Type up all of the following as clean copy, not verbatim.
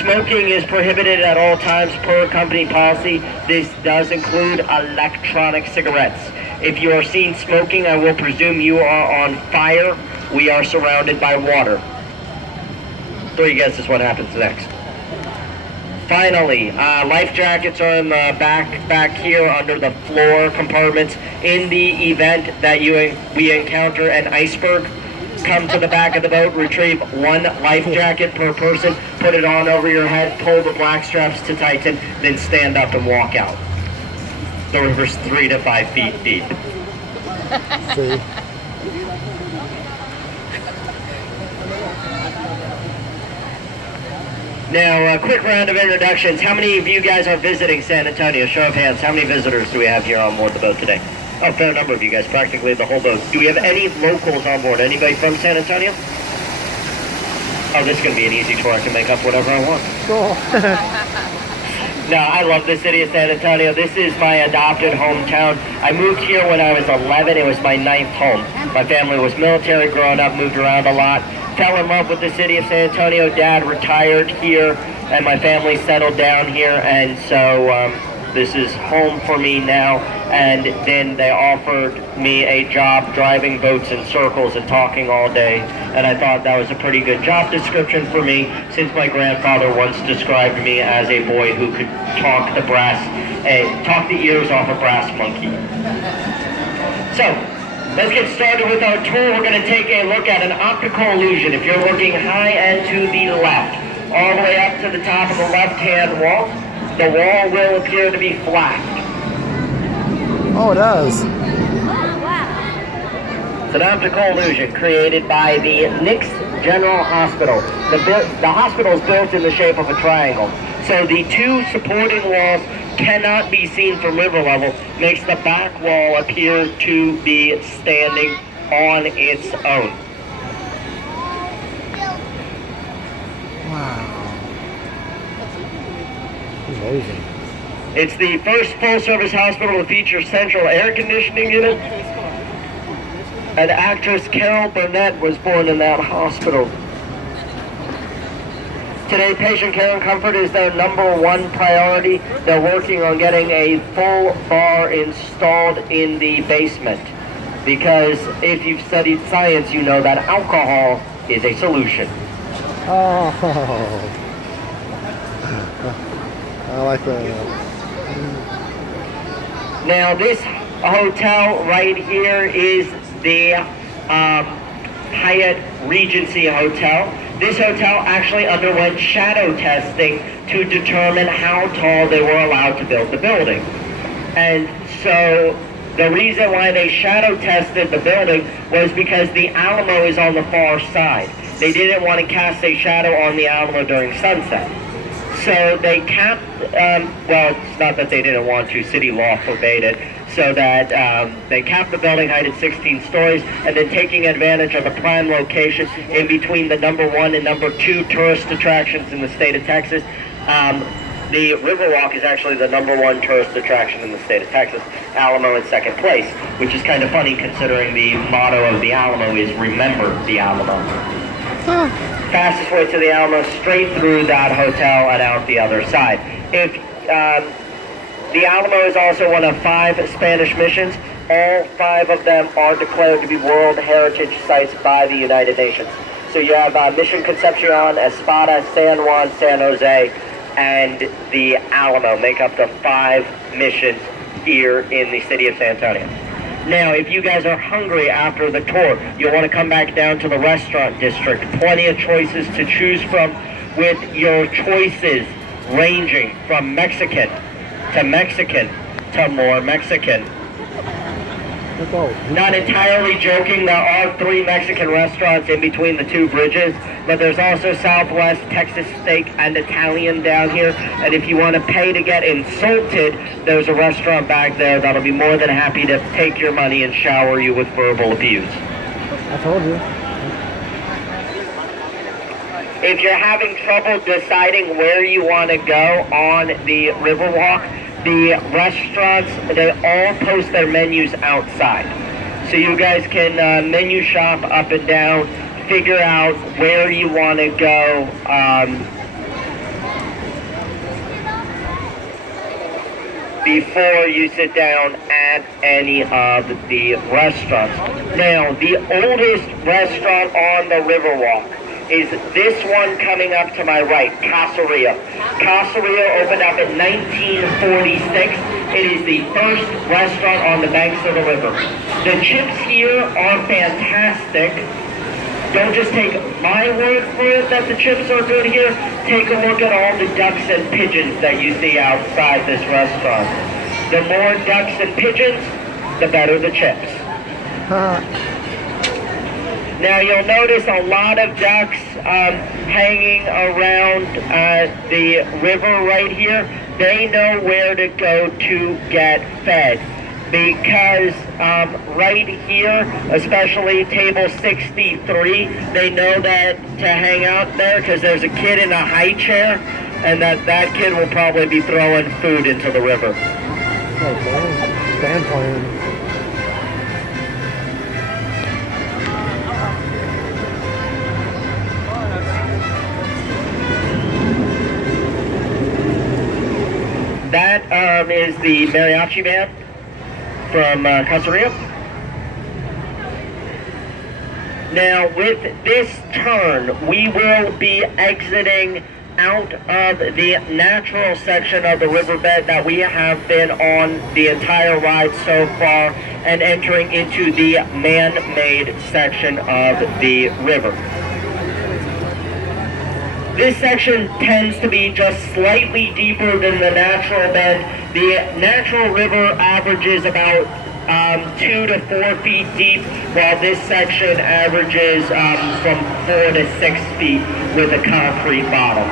Smoking is prohibited at all times per company policy. This does include electronic cigarettes. If you are seen smoking, I will presume you are on fire. We are surrounded by water. 3 guesses what happens next. Finally, life jackets are in the back here under the floor compartments. In the event that we encounter an iceberg, come to the back of the boat, retrieve 1 life jacket per person, put it on over your head, pull the black straps to tighten, then stand up and walk out. The river's 3 to 5 feet deep. See? Now, a quick round of introductions. How many of you guys are visiting San Antonio? Show of hands. How many visitors do we have here on board the boat today? Oh, fair number of you guys, practically the whole boat. Do we have any locals on board? Anybody from San Antonio? Oh, this is going to be an easy tour. I can make up whatever I want. Cool. No, I love the city of San Antonio. This is my adopted hometown. I moved here when I was 11. It was my 9th home. My family was military growing up, moved around a lot. Fell in love with the city of San Antonio. Dad retired here, and my family settled down here, and so this is home for me now. And then they offered me a job driving boats in circles and talking all day, and I thought that was a pretty good job description for me, since my grandfather once described me as a boy who could talk the ears off a brass monkey. So, let's get started with our tour. We're going to take a look at an optical illusion. If you're looking high and to the left, all the way up to the top of the left-hand wall, the wall will appear to be flat. Oh, it does. It's an optical illusion created by the Nix General Hospital. The hospital is built in the shape of a triangle. So the 2 supporting walls cannot be seen from river level, makes the back wall appear to be standing on its own. Wow. Amazing. It's the first full-service hospital to feature central air conditioning unit. And actress Carol Burnett was born in that hospital. Today, patient care and comfort is their #1 priority. They're working on getting a full bar installed in the basement, because if you've studied science, you know that alcohol is a solution. Oh. I like that. Now, this hotel right here is the Hyatt Regency Hotel. This hotel actually underwent shadow testing to determine how tall they were allowed to build the building. And so the reason why they shadow tested the building was because the Alamo is on the far side. They didn't want to cast a shadow on the Alamo during sunset. So they capped, well, it's not that they didn't want to, city law forbade it, so that they capped the building height at 16 stories, and then taking advantage of the prime location in between the #1 and #2 tourist attractions in the state of Texas. The Riverwalk is actually the #1 tourist attraction in the state of Texas, Alamo in second place, which is kind of funny considering the motto of the Alamo is "Remember the Alamo." Huh. Fastest way to the Alamo, straight through that hotel and out the other side. If the Alamo is also one of 5 Spanish missions. All 5 of them are declared to be World Heritage Sites by the United Nations. So you have Mission Concepcion, Espada, San Juan, San Jose, and the Alamo make up the 5 missions here in the city of San Antonio. Now, if you guys are hungry after the tour, you'll want to come back down to the restaurant district. Plenty of choices to choose from, with your choices ranging from Mexican to more Mexican. Not entirely joking, there are 3 Mexican restaurants in between the 2 bridges, but there's also Southwest, Texas Steak, and Italian down here. And if you want to pay to get insulted, there's a restaurant back there that'll be more than happy to take your money and shower you with verbal abuse. I told you. If you're having trouble deciding where you want to go on the Riverwalk, the restaurants, they all post their menus outside. So you guys can menu shop up and down, figure out where you want to go, before you sit down at any of the restaurants. Now, the oldest restaurant on the Riverwalk is this one coming up to my right, Caseria. Caseria opened up in 1946. It is the first restaurant on the banks of the river. The chips here are fantastic. Don't just take my word for it that the chips are good here. Take a look at all the ducks and pigeons that you see outside this restaurant. The more ducks and pigeons, the better the chips. Now you'll notice a lot of ducks hanging around the river right here. They know where to go to get fed. Because right here, especially table 63, they know that to hang out there because there's a kid in a high chair, and that kid will probably be throwing food into the river. Oh, band playing. That is the mariachi band from Caseria. Now, with this turn, we will be exiting out of the natural section of the riverbed that we have been on the entire ride so far and entering into the man-made section of the river. This section tends to be just slightly deeper than the natural bed. The natural river averages about 2 to 4 feet deep, while this section averages from 4 to 6 feet with a concrete bottom.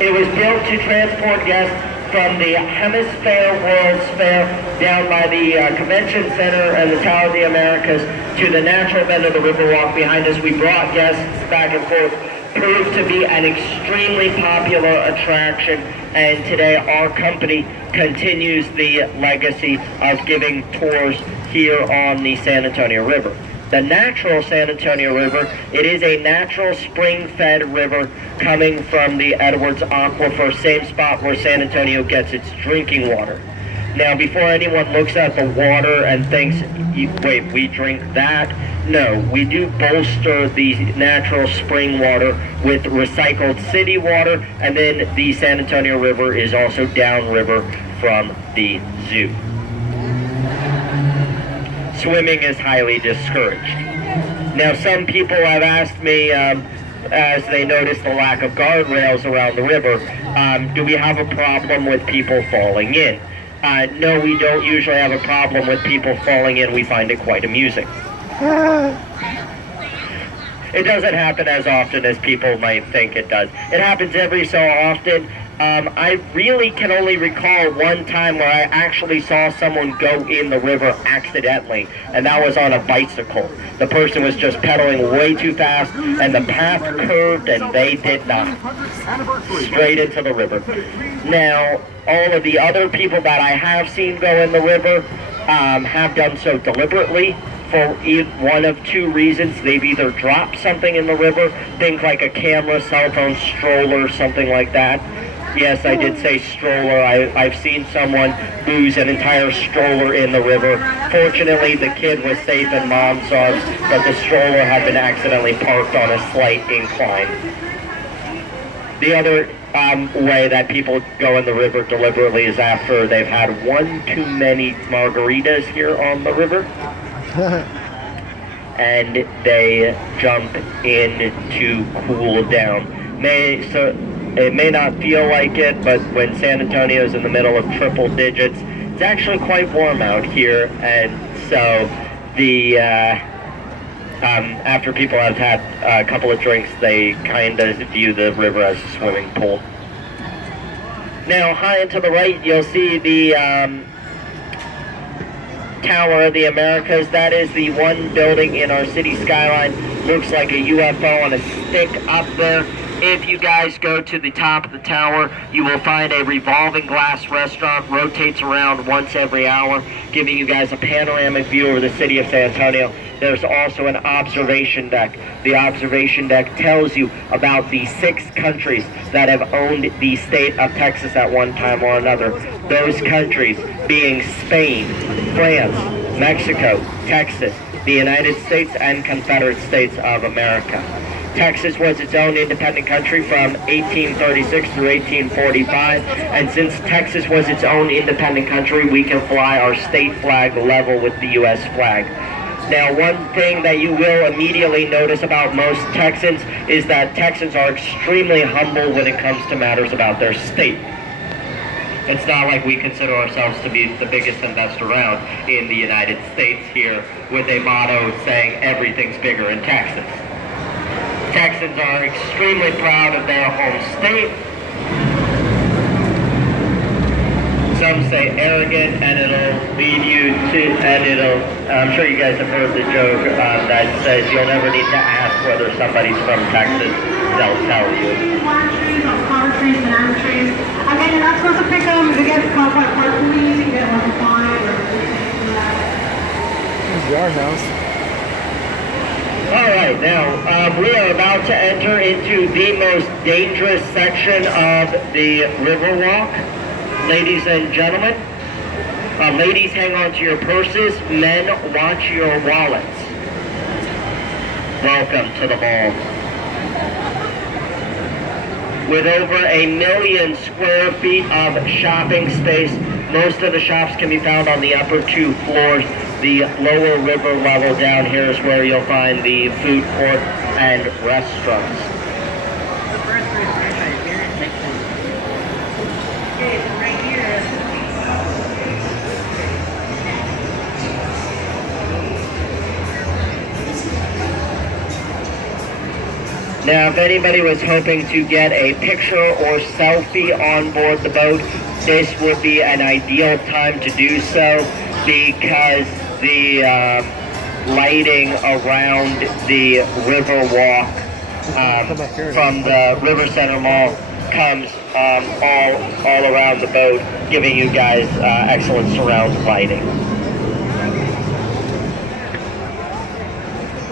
It was built to transport guests from the Hemisphere World's Fair down by the Convention Center and the Tower of the Americas to the natural bed of the Riverwalk behind us. We brought guests back and forth. Proved to be an extremely popular attraction, and today our company continues the legacy of giving tours here on the San Antonio River. The natural San Antonio River, it is a natural spring-fed river coming from the Edwards Aquifer, same spot where San Antonio gets its drinking water. Now, before anyone looks at the water and thinks, wait, we drink that? No, we do bolster the natural spring water with recycled city water, and then the San Antonio River is also downriver from the zoo. Swimming is highly discouraged. Now, some people have asked me, as they notice the lack of guardrails around the river, do we have a problem with people falling in? No, we don't usually have a problem with people falling in. We find it quite amusing. It doesn't happen as often as people might think it does. It happens every so often. I really can only recall one time where I actually saw someone go in the river accidentally, and that was on a bicycle. The person was just pedaling way too fast, and the path curved, and they did not. Straight into the river. Now, all of the other people that I have seen go in the river have done so deliberately for one of two reasons. They've either dropped something in the river, things like a camera, cell phone, stroller, something like that. Yes, I did say stroller. I've seen someone lose an entire stroller in the river. Fortunately, the kid was safe in mom's arms, but the stroller had been accidentally parked on a slight incline. The other way that people go in the river deliberately is after they've had one too many margaritas here on the river. And they jump in to cool down. It may not feel like it, but when San Antonio's in the middle of triple digits, it's actually quite warm out here, and so after people have had a couple of drinks, they kind of view the river as a swimming pool. Now, high and to the right, you'll see the Tower of the Americas. That is the one building in our city skyline. Looks like a UFO on a stick up there. If you guys go to the top of the tower, you will find a revolving glass restaurant, rotates around once every hour, giving you guys a panoramic view over the city of San Antonio. There's also an observation deck. The observation deck tells you about the 6 countries that have owned the state of Texas at one time or another. Those countries being Spain, France, Mexico, Texas, the United States, and Confederate States of America. Texas was its own independent country from 1836 through 1845, and since Texas was its own independent country, we can fly our state flag level with the U.S. flag. Now, one thing that you will immediately notice about most Texans is that Texans are extremely humble when it comes to matters about their state. It's not like we consider ourselves to be the biggest investor around in the United States here with a motto saying everything's bigger in Texas. Texans are extremely proud of their home state. Some say arrogant, and it'll lead you to, I'm sure you guys have heard the joke that says you'll never need to ask whether somebody's from Texas, they'll tell you. Trees, flower trees, banana trees. Again, you're not supposed to pick them. If you get caught by parking, you get like a fine or anything like that. This is our house. All right, now we are about to enter into the most dangerous section of the Riverwalk. Ladies and gentlemen, ladies, hang on to your purses. Men, watch your wallets. Welcome to the mall. With over 1 million square feet of shopping space, most of the shops can be found on the upper 2 floors. The lower river level down here is where you'll find the food court and restaurants. The first franchise here in Texas. Okay, so right here. Now, if anybody was hoping to get a picture or selfie on board the boat, this would be an ideal time to do so because the lighting around the Riverwalk from the River Center Mall comes all around the boat, giving you guys excellent surround lighting.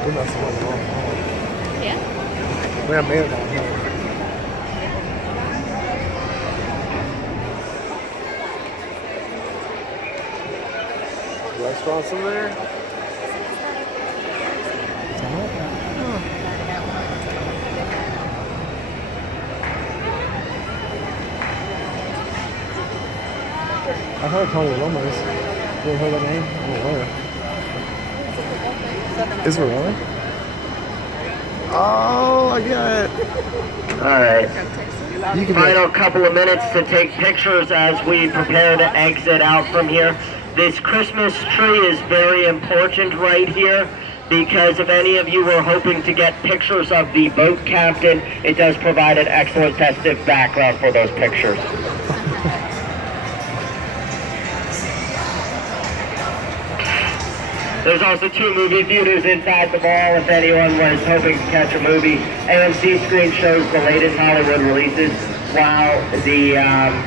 We must have went wrong. Yeah. We have made it down here. Restaurants in there? I heard Tony Lomas. You ever heard that name? I don't know. Is it really? Oh, I get it. All right. You can Final couple of minutes to take pictures as we prepare to exit out from here. This Christmas tree is very important right here because if any of you were hoping to get pictures of the boat captain, it does provide an excellent festive background for those pictures. There's also 2 movie theaters inside the mall if anyone was hoping to catch a movie. AMC screen shows the latest Hollywood releases, while the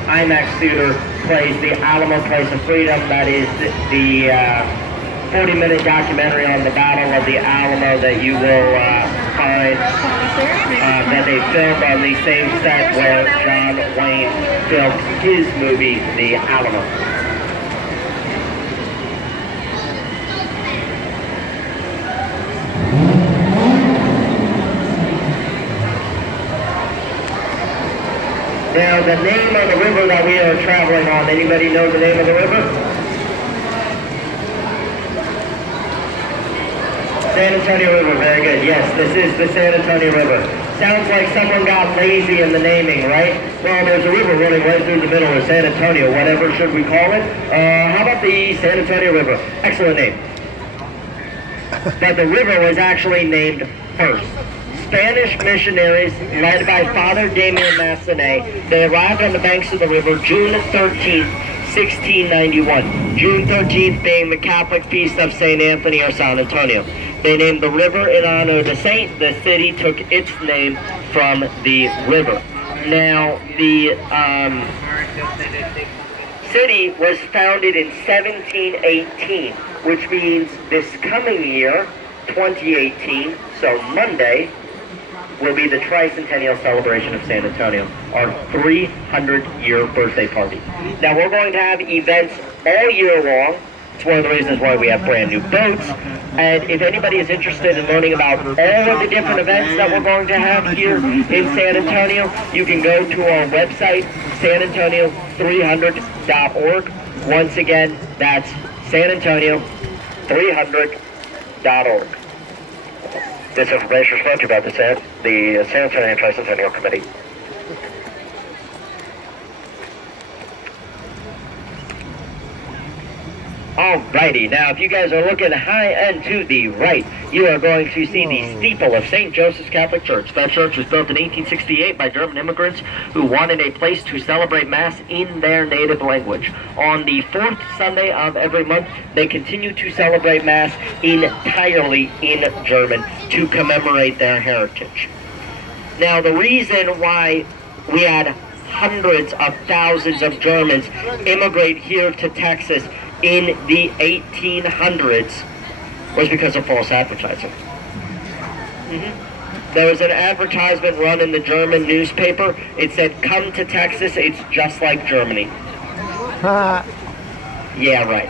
IMAX theater plays the Alamo Place of Freedom. That is the 40-minute documentary on the Battle of the Alamo that you will find that they filmed on the same set where John Wayne filmed his movie, The Alamo. Now, the name of the river that we are traveling on, anybody know the name of the river? San Antonio River, very good. Yes, this is the San Antonio River. Sounds like someone got lazy in the naming, right? Well, there's a river running right through the middle of San Antonio. Whatever should we call it? How about the San Antonio River? Excellent name. But the river was actually named first. Spanish missionaries led by Father Damien Massenet, they arrived on the banks of the river June 13th, 1691. June 13th being the Catholic feast of St. Anthony or San Antonio. They named the river in honor of the saint. The city took its name from the river. Now, the city was founded in 1718, which means this coming year, 2018, so Monday, will be the tricentennial celebration of San Antonio, our 300-year birthday party. Now, we're going to have events all year long. It's one of the reasons why we have brand new boats. And if anybody is interested in learning about all of the different events that we're going to have here in San Antonio, you can go to our website, sanantonio300.org. Once again, that's sanantonio300.org. This information is brought to you by the San Antonio Tricentennial Committee. Alrighty, now if you guys are looking high and to the right, you are going to see the steeple of St. Joseph's Catholic Church. That church was built in 1868 by German immigrants who wanted a place to celebrate Mass in their native language. On the fourth Sunday of every month, they continue to celebrate Mass entirely in German to commemorate their heritage. Now, the reason why we had hundreds of thousands of Germans immigrate here to Texas in the 1800s was because of false advertising. There was an advertisement run in the German newspaper. It said, "Come to Texas, it's just like Germany." Yeah, right.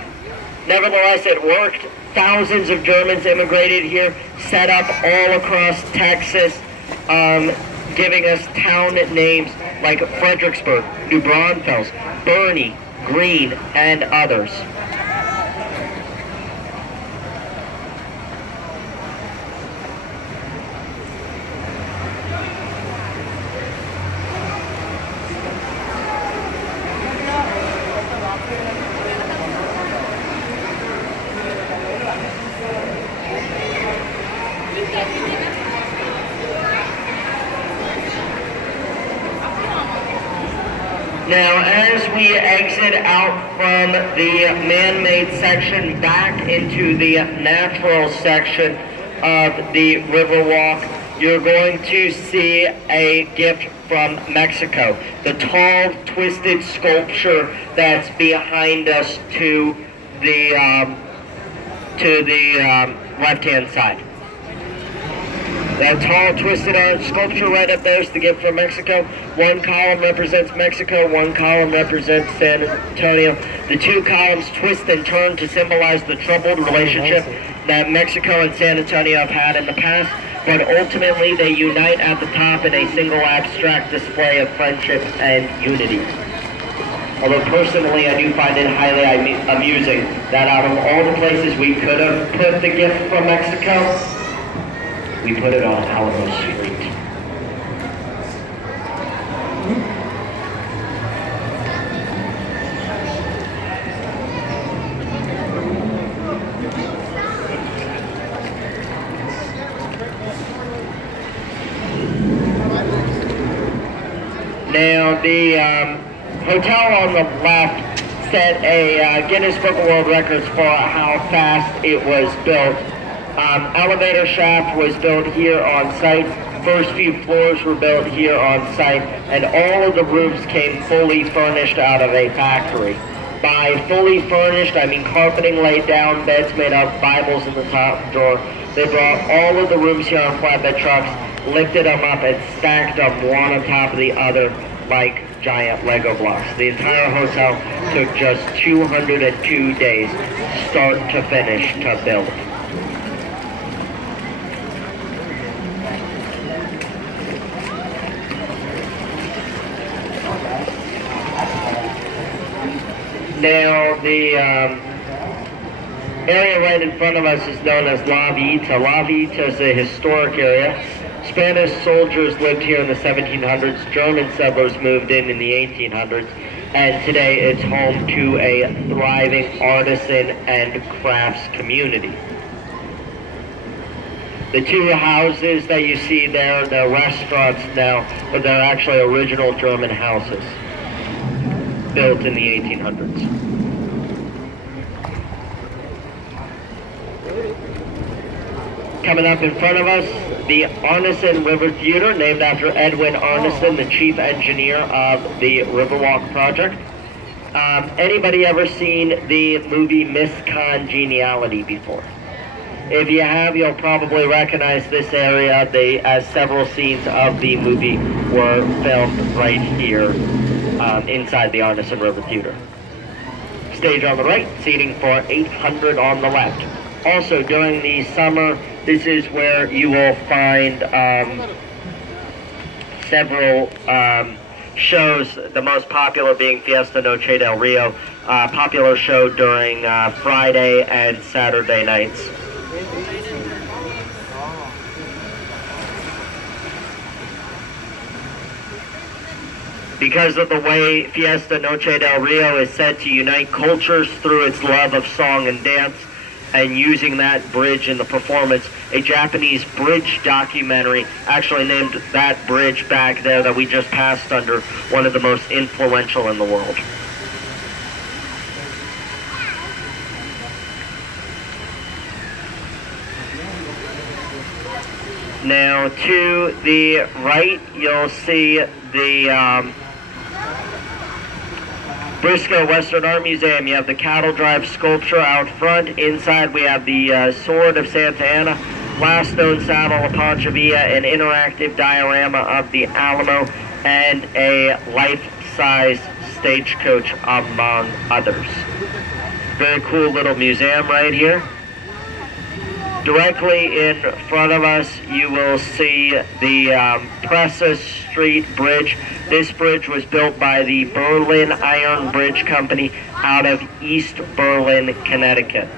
Nevertheless, it worked. Thousands of Germans immigrated here, set up all across Texas, giving us town names like Fredericksburg, New Braunfels, Bernie, Green, and others. Now, as we exit out from the man-made section back into the natural section of the Riverwalk, you're going to see a gift from Mexico. The tall, twisted sculpture that's behind us to the left-hand side. That tall, twisted iron sculpture right up there is the gift from Mexico. One column represents Mexico, one column represents San Antonio. The two columns twist and turn to symbolize the troubled relationship that Mexico and San Antonio have had in the past, but ultimately they unite at the top in a single abstract display of friendship and unity. Although personally I do find it highly amusing that out of all the places we could have put the gift from Mexico, we put it on Alamo Street. Now, the hotel on the left set a Guinness Book of World Records for how fast it was built. Elevator shaft was built here on site. First few floors were built here on site, and all of the rooms came fully furnished out of a factory. By fully furnished, I mean carpeting laid down, beds made up, Bibles in the top drawer. They brought all of the rooms here on flatbed trucks, lifted them up, and stacked them one on top of the other like giant Lego blocks. The entire hotel took just 202 days, start to finish, to build. Now, the area right in front of us is known as La Vita. La Vita is a historic area. Spanish soldiers lived here in the 1700s. German settlers moved in the 1800s. And today it's home to a thriving artisan and crafts community. The two houses that you see there, the restaurants now, but they're actually original German houses. built in the 1800s. Coming up in front of us, the Arneson River Theater, named after Edwin Arneson, the chief engineer of the Riverwalk project. Anybody ever seen the movie Miss Congeniality before? If you have, you'll probably recognize this area, as several scenes of the movie were filmed right here inside the Arneson River Theater. Stage on the right, seating for 800 on the left. Also, during the summer, this is where you will find several shows, the most popular being Fiesta Noche del Rio, popular show during Friday and Saturday nights. Because of the way Fiesta Noche del Rio is said to unite cultures through its love of song and dance, and using that bridge in the performance, a Japanese bridge documentary actually named that bridge back there that we just passed under one of the most influential in the world. Now to the right, you'll see the Briscoe Western Art Museum. You have the cattle drive sculpture out front. Inside we have the Sword of Santa Anna, last known saddle of Pancha Villa, an interactive diorama of the Alamo, and a life-size stagecoach, among others. Very cool little museum right here. Directly in front of us, you will see the Presa Street Bridge. This bridge was built by the Berlin Iron Bridge Company out of East Berlin, Connecticut.